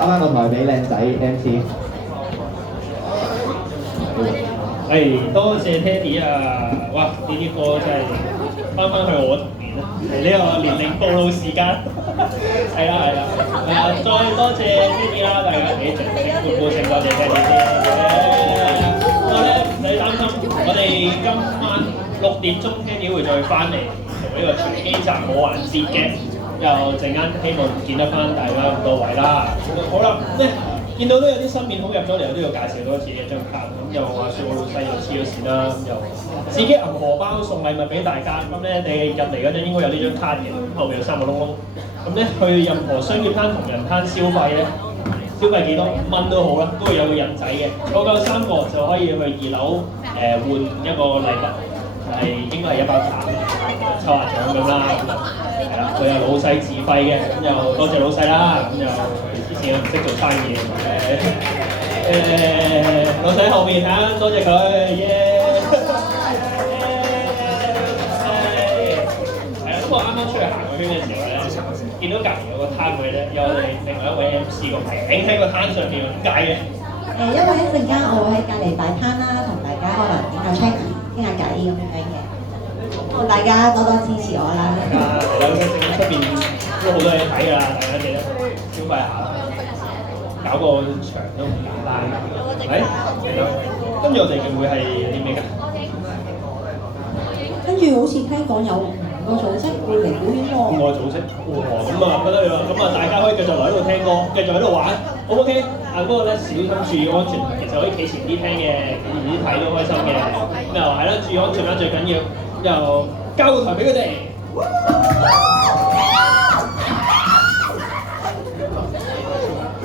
啱啱個台俾靚仔 MC。多謝 Teddy 啊！哇，呢啲歌真係翻去我童年啦，係呢個年齡暴露時間。係啦，再多謝 Teddy 啦，大家幾靜靜歡呼聲，多謝 Teddy 先。不過咧唔使擔心，我哋今晚6點鐘 Teddy 會再翻嚟做呢個隨機集舞環節嘅，又陣間希望見得翻大家咁多位啦。好啦，見到都有啲新面孔入咗嚟，我都要介紹多自己一張卡。咁又話説我老細又黐咗線啦，咁又自己銀荷包送禮物俾大家。咁咧你入嚟嗰陣應該有呢張卡嘅，後面有3個窿窿。咁咧去任何商業攤同仁攤消費咧，消費幾多5蚊都好啦，都會有個印仔嘅。夠3個就可以去2樓換一個禮物，應該係一包蛋抽下獎咁啦。係啦，佢係老細自費嘅，咁又多謝老細啦。咁又之前唔識做生意老細後面嚇，多謝佢，耶！係啦，咁我啱啱出去行個圈嘅時候咧，見到隔離有個攤位咧，有我哋另外一位 MC 個名喺個攤上邊，點解嘅？因為一陣間我會喺隔離擺攤啦，同大家可能影下 check 傾下偈咁樣嘅。希望大家多多支持我啦。係啦，出邊都好多嘢睇㗎啦，大家記得消費下啦。搞個場都唔簡單，係咯。跟住我哋會係啲咩㗎？跟住好似聽講有5個組織會嚟表演喎。5個組織，咁啊不得了啦！咁啊大家可以繼續留喺度聽歌，繼續喺度玩 ，OK？不過咧小心注意安全，其實可以企前啲聽嘅，企前啲睇都開心嘅。咁又係啦，注意安全啦最緊要，又交個台俾佢哋。